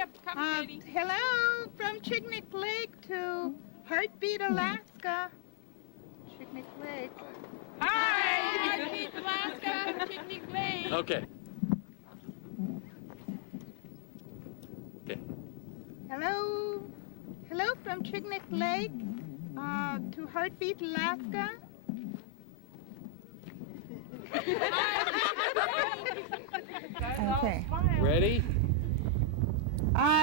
Hurry up, come, Katie. Hello, from Chignik Lake to Heartbeat, Alaska. Chignik Lake. Hi, Heartbeat, Alaska from Chignik Lake. Okay. Okay. Hello from Chignik Lake to Heartbeat, Alaska. Okay. Ready?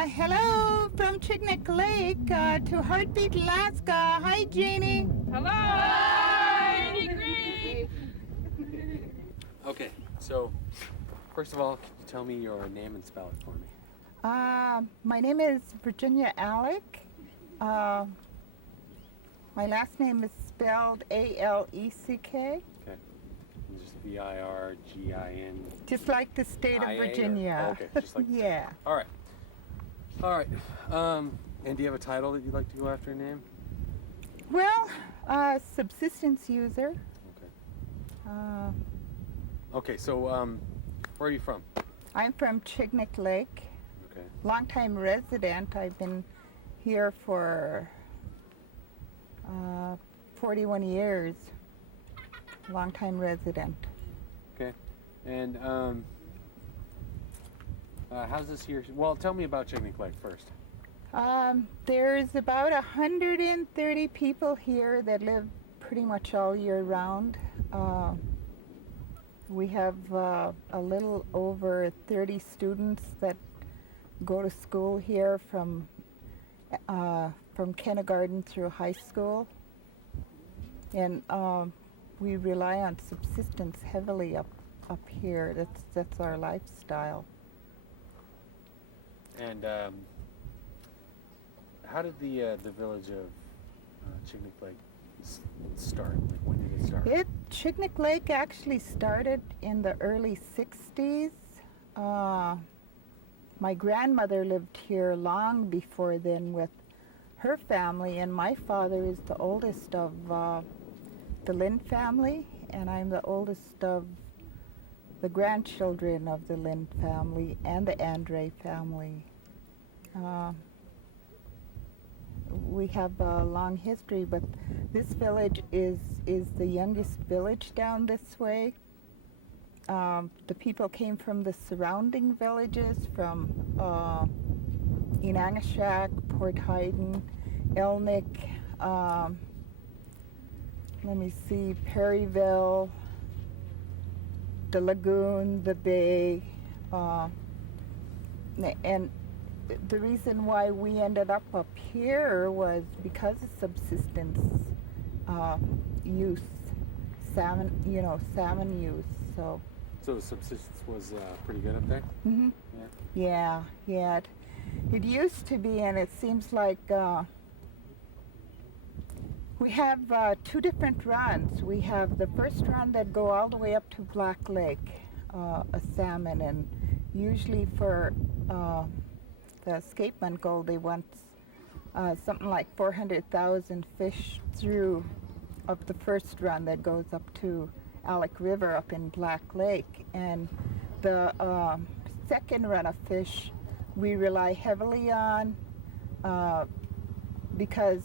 Hello from Chignik Lake to Heartbeat, Alaska. Hi, Jeannie. Hello. Hi, great. Okay. So, first of all, can you tell me your name and spell it for me? My name is Virginia Aleck. My last name is spelled Aleck. Okay. And just Virgin. Just like the state of Virginia. Okay, just like the state. Yeah. All right. And do you have a title that you'd like to go after a name? Well, subsistence user. Okay. Okay, so where are you from? I'm from Chignik Lake. Okay. Longtime resident. I've been here for 41 years. Longtime resident. Okay. And how's this here? Well, tell me about Chignik Lake first. There's about 130 people here that live pretty much all year round. We have a little over 30 students that go to school here from kindergarten through high school. And we rely on subsistence heavily up here. That's our lifestyle. And how did the village of Chignik Lake start? Like, when did it start? Chignik Lake actually started in the early 60s. My grandmother lived here long before then with her family, and my father is the oldest of the Lynn family, and I'm the oldest of the grandchildren of the Lynn family and the Andre family. We have a long history, but this village is the youngest village down this way. The people came from the surrounding villages, from Inangashak, Port Hayden, Elnick, Perryville, the lagoon, the bay, and the reason why we ended up here was because of subsistence use, salmon use. So the subsistence was pretty good up there? Mm-hmm. Yeah. Yeah. It used to be, and it seems like we have two different runs. We have the first run that go all the way up to Black Lake, a salmon, and usually for the escapement goal, they want something like 400,000 fish through of the first run that goes up to Aleck River up in Black Lake. And the second run of fish we rely heavily on because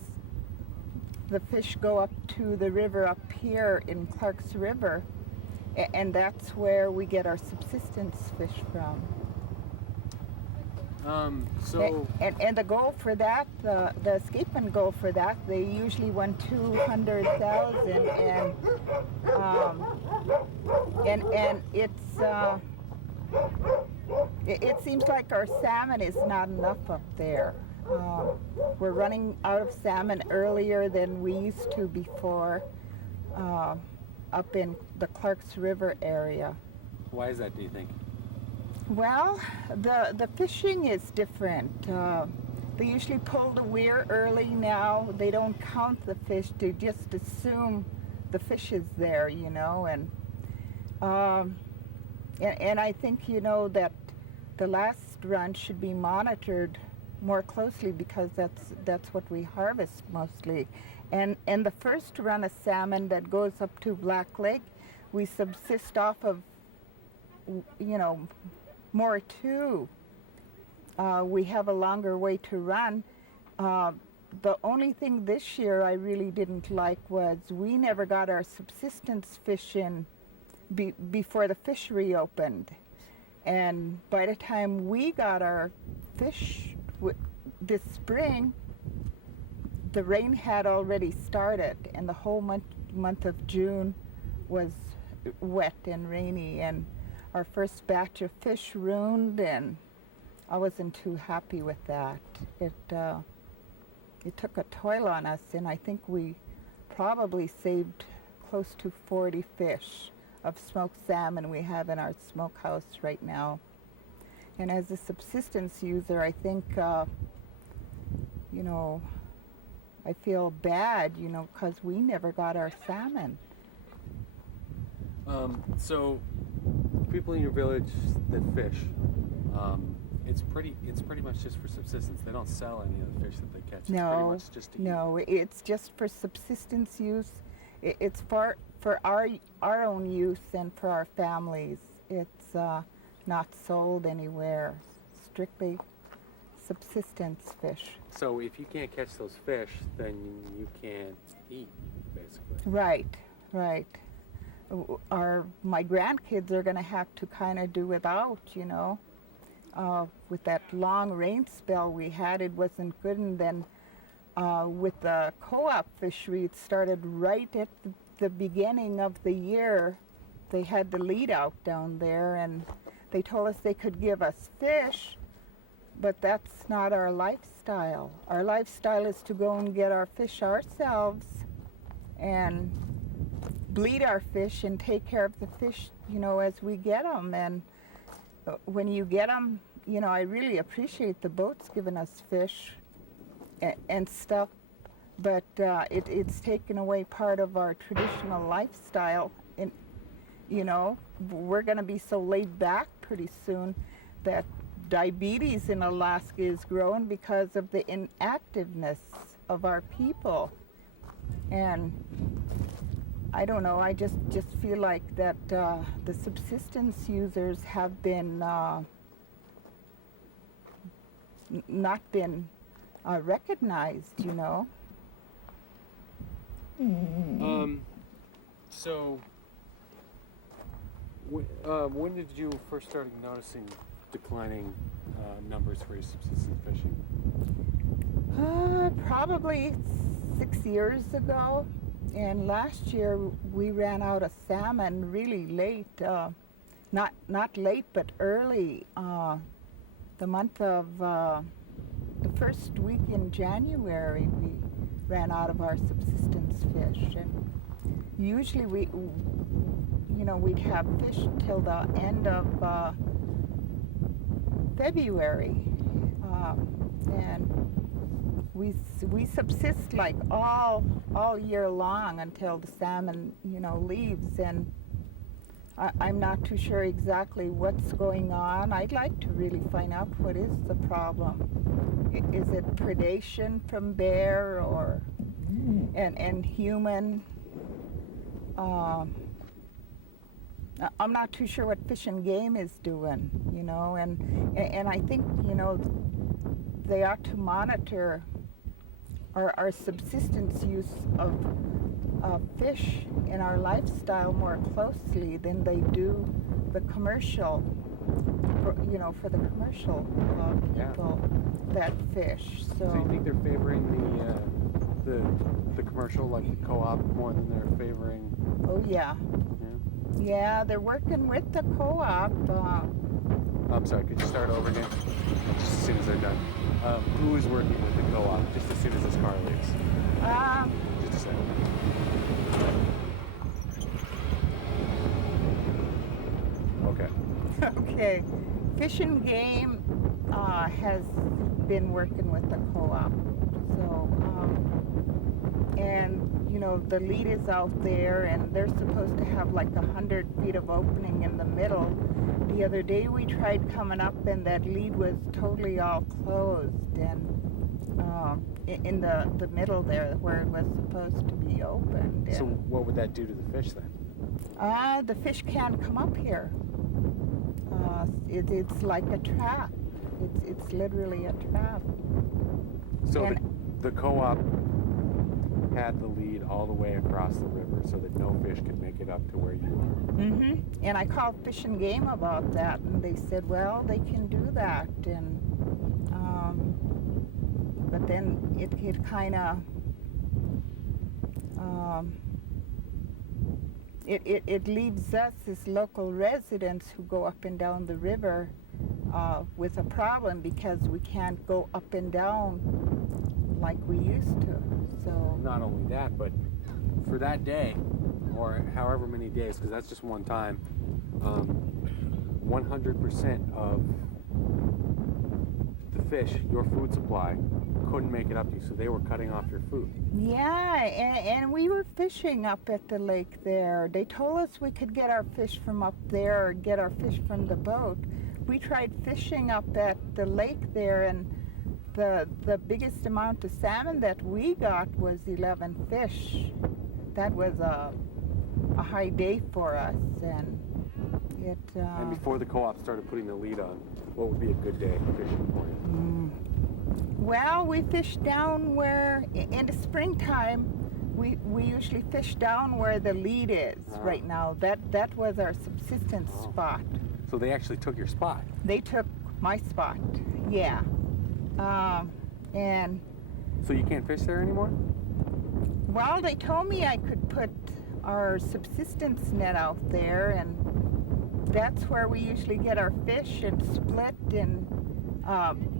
the fish go up to the river up here in Clark's River, and that's where we get our subsistence fish from. And the goal for that, the escapement goal for that, they usually won 200,000, and it seems like our salmon is not enough up there. We're running out of salmon earlier than we used to before, up in the Clark's River area. Why is that, do you think? Well, the fishing is different. They usually pull the weir early now. They don't count the fish. They just assume the fish is there, and I think, that the last run should be monitored more closely because that's what we harvest mostly. And the first run of salmon that goes up to Black Lake, we subsist off of, more too. we have a longer way to run. The only thing this year I really didn't like was we never got our subsistence fish in before the fishery opened. And by the time we got our fish this spring, the rain had already started, and the whole month of June was wet and rainy, and our first batch of fish ruined, and I wasn't too happy with that. It took a toll on us, and I think we probably saved close to 40 fish of smoked salmon we have in our smokehouse right now. And as a subsistence user, I think, you know, I feel bad, you know, because we never got our salmon. So people in your village that fish, it's pretty much just for subsistence. They don't sell any of the fish that they catch. It's pretty much just to eat. No, it's just for subsistence use. It's for our own use and for our families. It's not sold anywhere. Strictly subsistence fish. So if you can't catch those fish, then you can't eat, basically. Right. My grandkids are going to have to kind of do without, you know. With that long rain spell we had, it wasn't good. And then with the co-op fishery, it started right at the beginning of the year. They had the lead out down there, and they told us they could give us fish, but that's not our lifestyle. Our lifestyle is to go and get our fish ourselves and bleed our fish and take care of the fish, you know, as we get them. And when you get them, you know, I really appreciate the boats giving us fish and stuff, but it's taken away part of our traditional lifestyle. And, you know, we're going to be so laid back pretty soon that diabetes in Alaska is growing because of the inactiveness of our people. And I don't know, I just feel like that the subsistence users have been not been recognized, you know. So when did you first start noticing declining numbers for your subsistence fishing? Probably 6 years ago. And last year we ran out of salmon really late, not late but early. The month of the first week in January we ran out of our subsistence fish, and usually we'd have fish till the end of February, and we subsist like all year long until the salmon, you know, leaves. And I'm not too sure exactly what's going on. I'd like to really find out what is the problem. Is it predation from bear or and human? I'm not too sure what Fish and Game is doing, you know, and I think, you know, they ought to monitor our subsistence use of fish in our lifestyle more closely than they do the commercial, for the commercial people that fish. So you think they're favoring the commercial, like the co-op, more than they're favoring? Oh yeah. Yeah, they're working with the co-op. I'm sorry, could you start over again? Just as soon as they're done. Who is working with the co-op just as soon as this car leaves? Just a second. Okay. Okay. Fish and Game has been working with the co-op. So, and you know, the lead is out there, and they're supposed to have like 100 feet of opening in the middle. The other day we tried coming up, and that lead was totally all closed, and in the middle there where it was supposed to be opened. So what would that do to the fish then? The fish can't come up here. It's like a trap. It's literally a trap. So And- the co-op had the lead all the way across the river so that no fish could make it up to where you are. And I called Fish and Game about that, and they said, well, they can do that. And but then it kind of it leaves us as local residents who go up and down the river with a problem because we can't go up and down like we used to. So Not only that, but for that day, or however many days, because that's just one time, 100% of the fish, your food supply, couldn't make it up to you, so they were cutting off your food. yeah, and we were fishing up at the lake there. They told us we could get our fish from up there or get our fish from the boat. We tried fishing up at the lake there, and the biggest amount of salmon that we got was 11 fish. That was a high day for us, and it. And before the co-op started putting the lead on, what would be a good day fishing for you? Well, we fish down where in the springtime. We usually fish down where the lead is right now. That was our subsistence spot. So they actually took your spot. They took my spot, yeah. And So you can't fish there anymore? well, they told me I could put our subsistence net out there, and that's where we usually get our fish and split and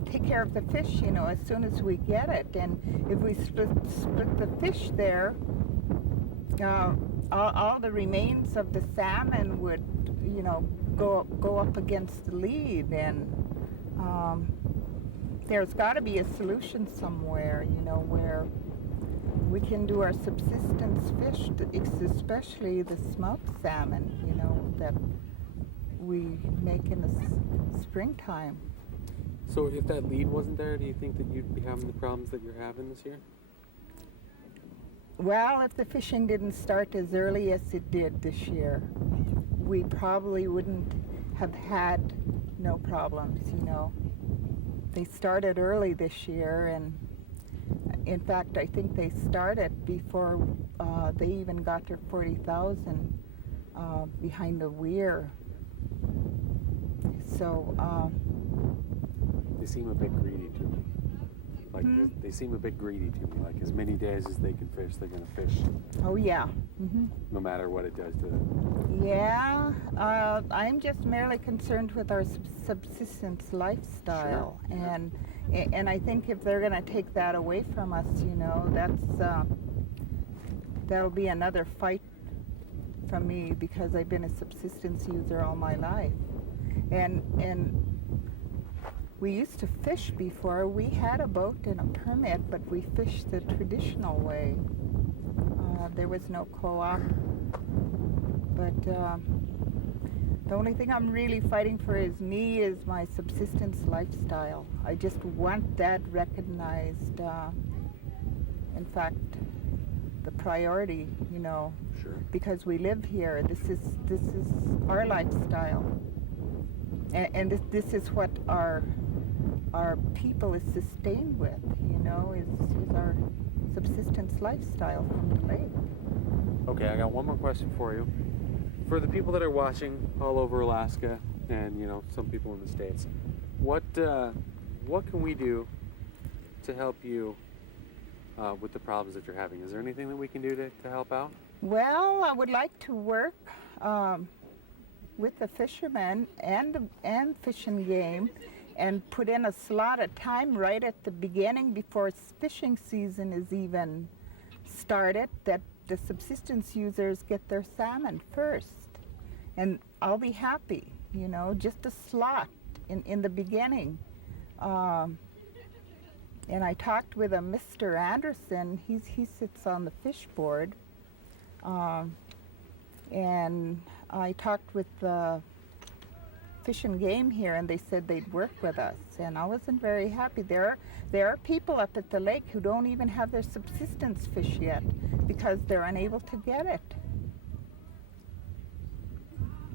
take care of the fish, you know, as soon as we get it. And if we split the fish there, all the remains of the salmon would, you know, go up against the lead, and there's got to be a solution somewhere, you know, where we can do our subsistence fish, especially the smoked salmon, you know, that we make in the springtime. So if that lead wasn't there, do you think that you'd be having the problems that you're having this year? Well, if the fishing didn't start as early as it did this year, we probably wouldn't have had no problems, you know. They started early this year, and in fact, I think they started before they even got their 40,000 behind the weir. So, They seem a bit greedy to me. Like they seem a bit greedy to me. Like as many days as they can fish, they're gonna fish, oh yeah. no matter what it does to them. Yeah, I'm just merely concerned with our subsistence lifestyle, Sure. and I think if they're going to take that away from us, you know, that'll be another fight from me, because I've been a subsistence user all my life, and we used to fish before. We had a boat and a permit, but we fished the traditional way. There was no co-op. But the only thing I'm really fighting for is my subsistence lifestyle. I just want that recognized. In fact, the priority, you know, Sure. because we live here. This is our lifestyle, and this is what our people is sustained with. You know, is our subsistence lifestyle from the lake. Okay, I got one more question for you. For the people that are watching all over Alaska, and you know some people in the States, what can we do to help you with the problems that you're having? Is there anything that we can do to help out? Well, I would like to work with the fishermen and Fish and Game, and put in a slot of time right at the beginning before fishing season is even started, that the subsistence users get their salmon first. And I'll be happy, you know, just a slot in the beginning. And I talked with a Mr. Anderson. He sits on the fish board. And I talked with the Fish and Game here, and they said they'd work with us, and I wasn't very happy. There are people up at the lake who don't even have their subsistence fish yet because they're unable to get it.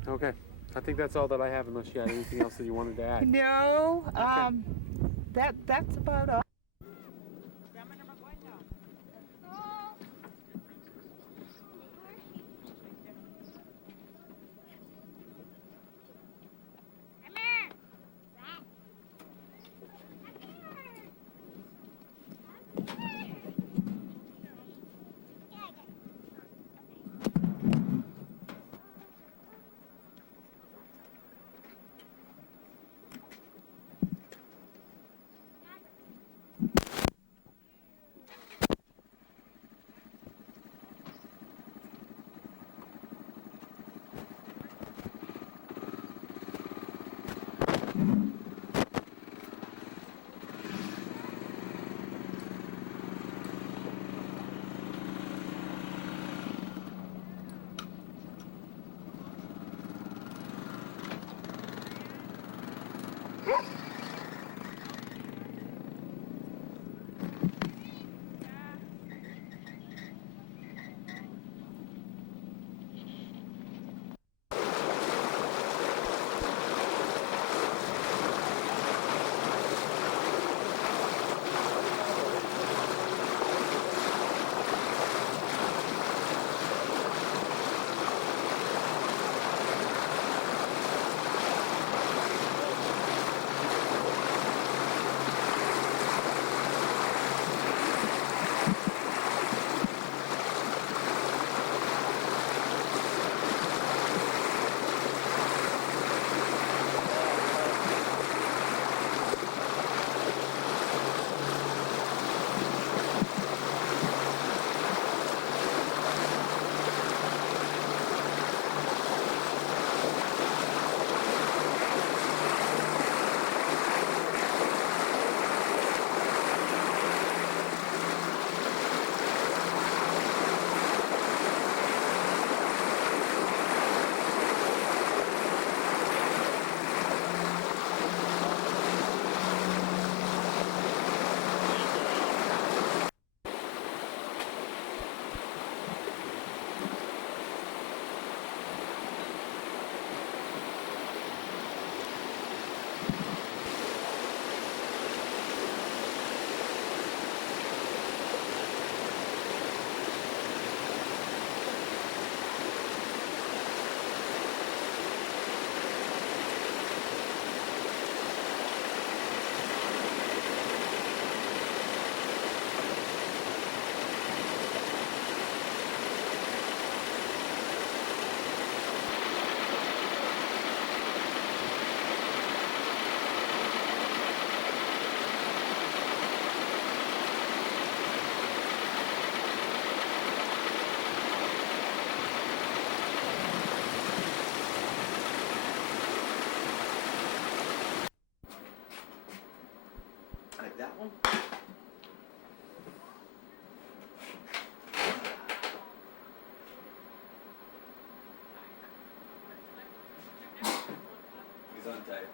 Okay. I think that's all that I have, unless you had anything else that you wanted to add. No, that's about all. That one? He's on tight.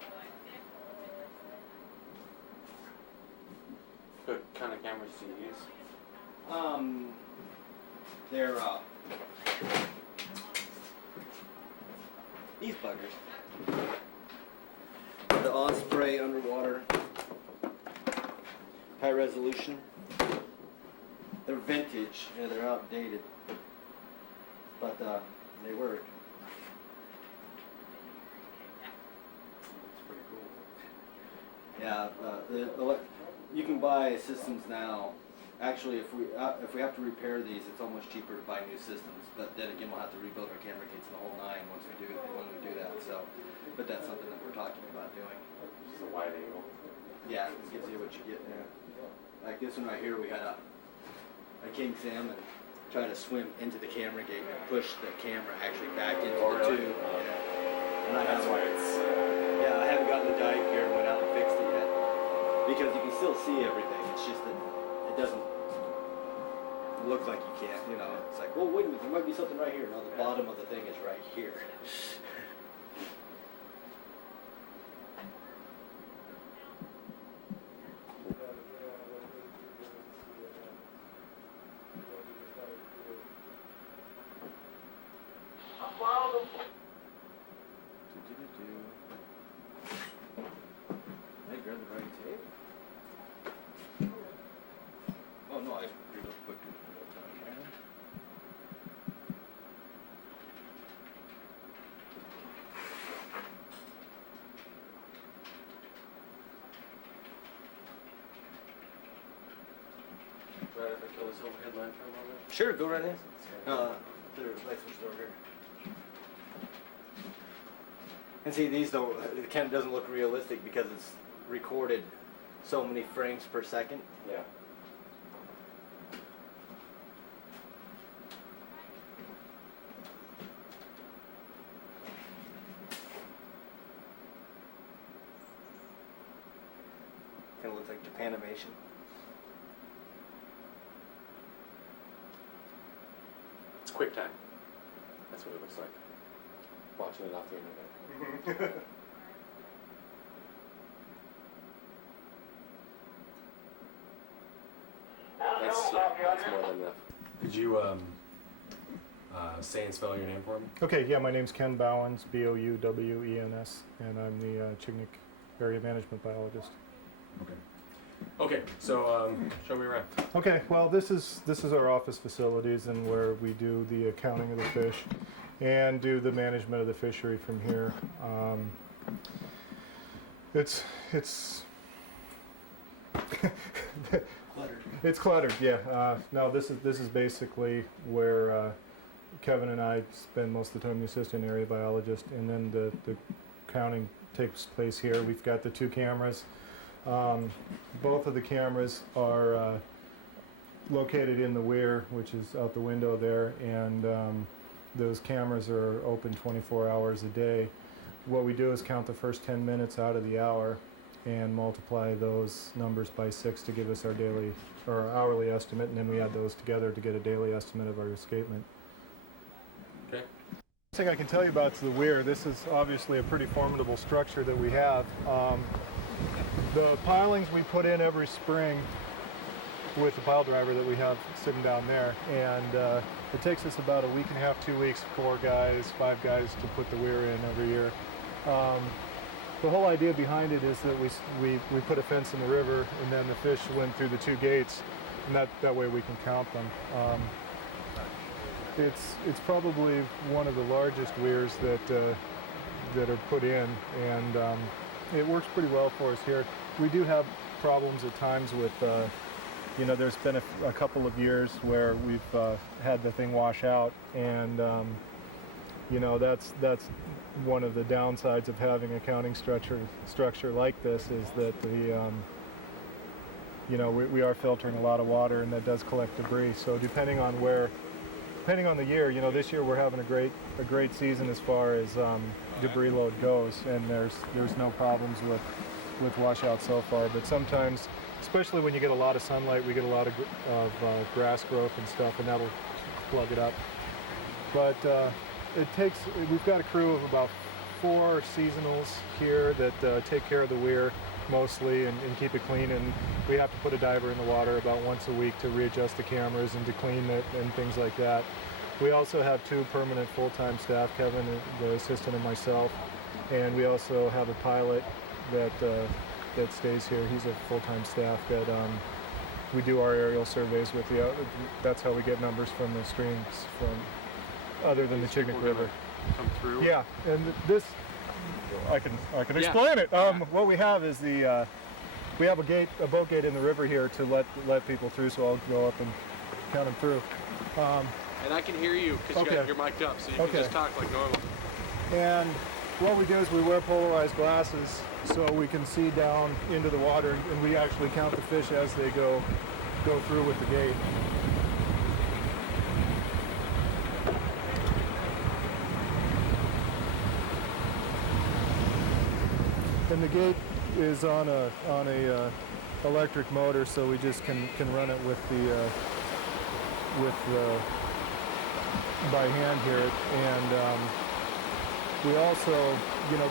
What kind of cameras do you use? They're these buggers. The Osprey underwater. High resolution. They're vintage. Yeah, they're outdated. But they work. That's pretty cool. Yeah, you can buy systems now. Actually, if we have to repair these, it's almost cheaper to buy new systems. But then again, we'll have to rebuild our camera gates and the whole nine when we do that. So, but that's something that we're talking about doing. Just a wide angle. Yeah, it gives you what you get there. Like this one right here, we had a king salmon try to swim into the camera gate and push the camera actually back into the tube. Yeah. And That's why it's. Yeah, I haven't gotten the dive gear and went out and fixed it yet because you can still see everything. It's just that it doesn't look like you can't. You know, it's like, well, wait a minute, there might be something right here. No, the bottom of the thing is right here. kill this overhead line for a moment? Sure, go right in. Their light switch over here. And see, these don't, it kind of doesn't look realistic because it's recorded so many frames per second. Yeah. Kind of looks like Japanimation. It's QuickTime. That's what it looks like. Watching it off the internet. That's more than enough. Could you say and spell your name for me? Okay, yeah, my name's Ken Bouwens, Bouwens, and I'm the Chignik Area Management Biologist. Okay. Okay, so show me around. Okay, well, this is our office facilities and where we do the accounting of the fish and do the management of the fishery from here. It's Cluttered. It's cluttered, yeah. No, this is basically where Kevin and I spend most of the time, the assistant area biologist, and then the counting takes place here. We've got the 2 cameras. Both of the cameras are located in the weir, which is out the window there, and those cameras are open 24 hours a day. What we do is count the first 10 minutes out of the hour and multiply those numbers by 6 to give us our daily or hourly estimate, and then we add those together to get a daily estimate of our escapement. Okay. The thing I can tell you about is the weir. This is obviously a pretty formidable structure that we have. The pilings we put in every spring with the pile driver that we have sitting down there, and it takes us about a week and a half, 2 weeks, 4 guys, 5 guys to put the weir in every year. The whole idea behind it is that we put a fence in the river, and then the fish went through the 2 gates, and that way we can count them. It's probably one of the largest weirs that are put in, and it works pretty well for us here. We do have problems at times with, there's been a couple of years where we've had the thing wash out, and that's one of the downsides of having a counting structure like this, is that we are filtering a lot of water, and that does collect debris. So depending on the year, this year we're having a great season as far as debris load goes, and there's no problems with washout so far. But sometimes, especially when you get a lot of sunlight, we get a lot of grass growth and stuff, and that'll plug it up. But we've got a crew of about 4 seasonals here that take care of the weir mostly and keep it clean, and we have to put a diver in the water about once a week to readjust the cameras and to clean it and things like that. We also have 2 permanent full-time staff, Kevin, the assistant, and myself, and we also have a pilot that stays here. He's a full-time staff that we do our aerial surveys with. That's how we get numbers from the streams from other than the Chignik River. Come through. Yeah, and this I can explain it. What we have is we have a boat gate in the river here to let people through. So I'll go up and count them through. And I can hear you because you're mic'd up, so you can just talk like normal. And what we do is we wear polarized glasses so we can see down into the water, and we actually count the fish as they go through with the gate. And the gate is on a electric motor, so we just can run it with by hand here. And we also,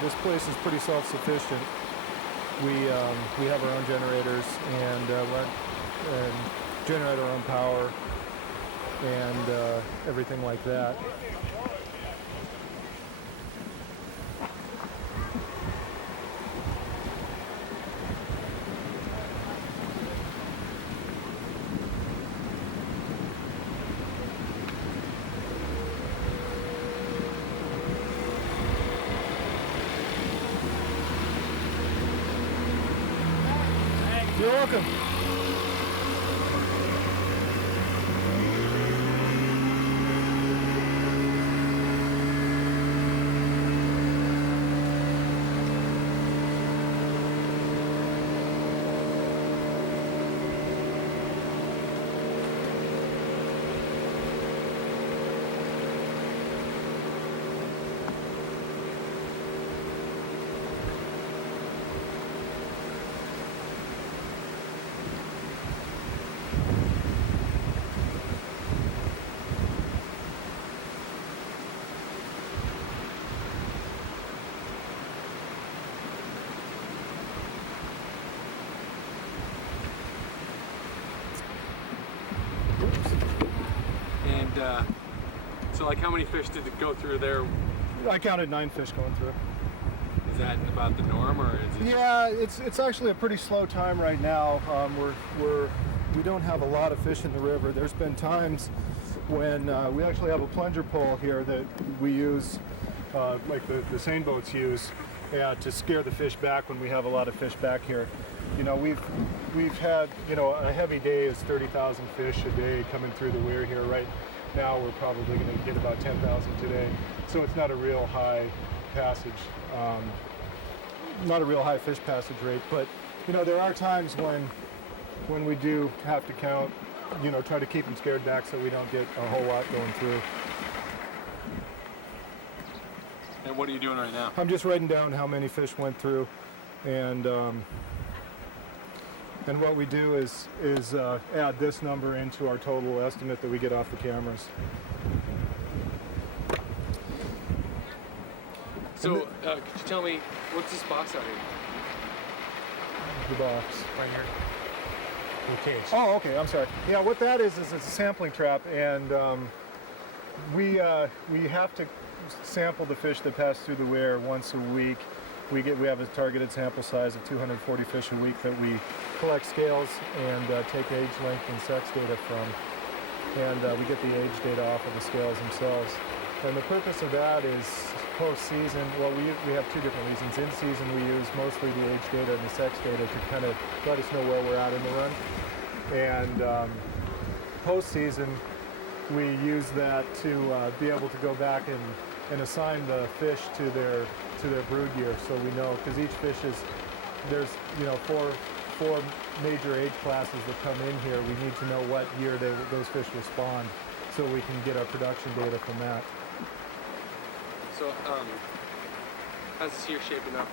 this place is pretty self-sufficient. We have our own generators and generate our own power and everything like that. You're welcome. so like how many fish did it go through there? I counted 9 fish going through. Is that about the norm, or is it? Yeah, it's actually a pretty slow time right now. We don't have a lot of fish in the river. There's been times when we actually have a plunger pole here that we use, like the seine boats use, to scare the fish back when we have a lot of fish back here. You know, we've had, you know, a heavy day is 30,000 fish a day coming through the weir here. Right now we're probably going to get about 10,000 today. So it's not a real high passage, not a real high fish passage rate. But, you know, there are times when we do have to count, you know, try to keep them scared back so we don't get a whole lot going through. And what are you doing right now? I'm just writing down how many fish went through, and what we do is add this number into our total estimate that we get off the cameras. So, could you tell me, what's this box out here? The box. Right here. The cage. Oh, okay. I'm sorry. Yeah, what that is it's a sampling trap, and we have to sample the fish that pass through the weir once a week. We have a targeted sample size of 240 fish a week that we collect scales and take age, length, and sex data from, and we get the age data off of the scales themselves. And the purpose of that is post-season. Well, we have 2 different reasons. In season, we use mostly the age data and the sex data to kind of let us know where we're at in the run. And post-season, we use that to be able to go back and assign the fish to their brood year, so we know, because each fish there's, you know, four major age classes that come in here. We need to know what year those fish respond, so we can get our production data from that. So, how's this year shaping up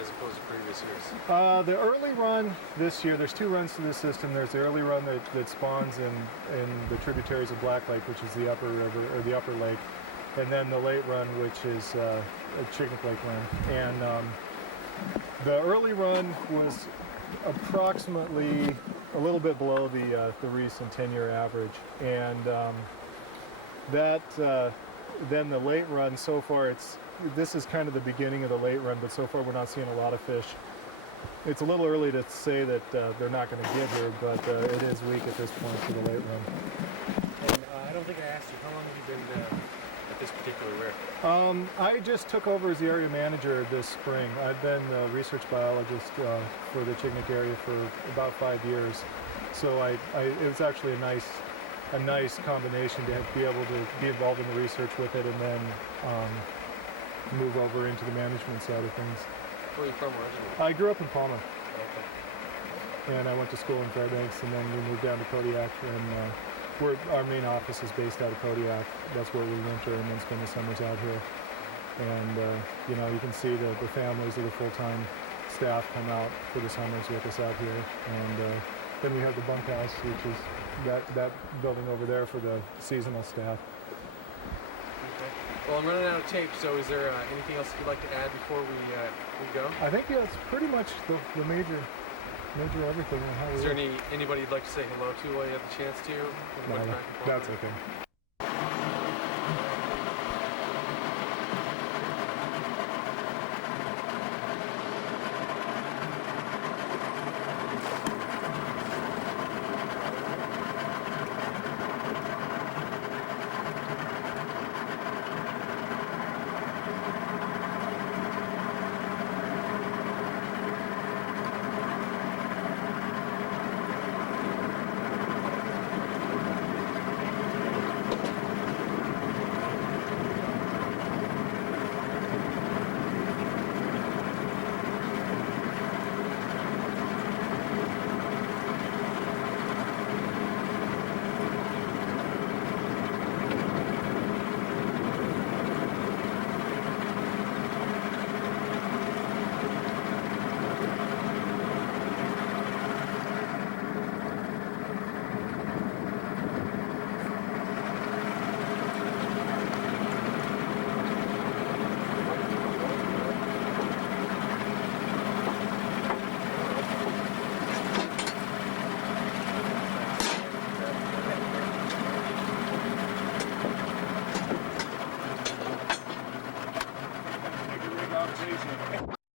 as opposed to previous years? The early run this year, there's 2 runs to this system. There's the early run that spawns in the tributaries of Black Lake, which is the upper river, or the upper lake, and then the late run, which is a Chignik Lake run. And the early run was approximately a little bit below the recent 10-year average, and then the late run, so far this is kind of the beginning of the late run, but so far we're not seeing a lot of fish. It's a little early to say that they're not going to get here, but it is weak at this point for the late run. And I don't think I asked you, how long have you been at this particular weir? I just took over as the area manager this spring. I've been a research biologist for the Chignik area for about 5 years, so it was actually a nice combination to be able to be involved in the research with it, and then move over into the management side of things. Where are you from originally? I grew up in Palma, Okay. and I went to school in Fairbanks, and then we moved down to Kodiak, and our main office is based out of Kodiak. That's where we winter and then spend the summers out here. And you know, you can see the families of the full-time staff come out for the summers with us out here. And then we have the bunkhouse, which is that building over there for the seasonal staff. Okay. Well, I'm running out of tape, so is there anything else you'd like to add before we go? I think that's pretty much the major everything on how we Is there anybody you'd like to say hello to while you have the chance to? No, that's okay. using it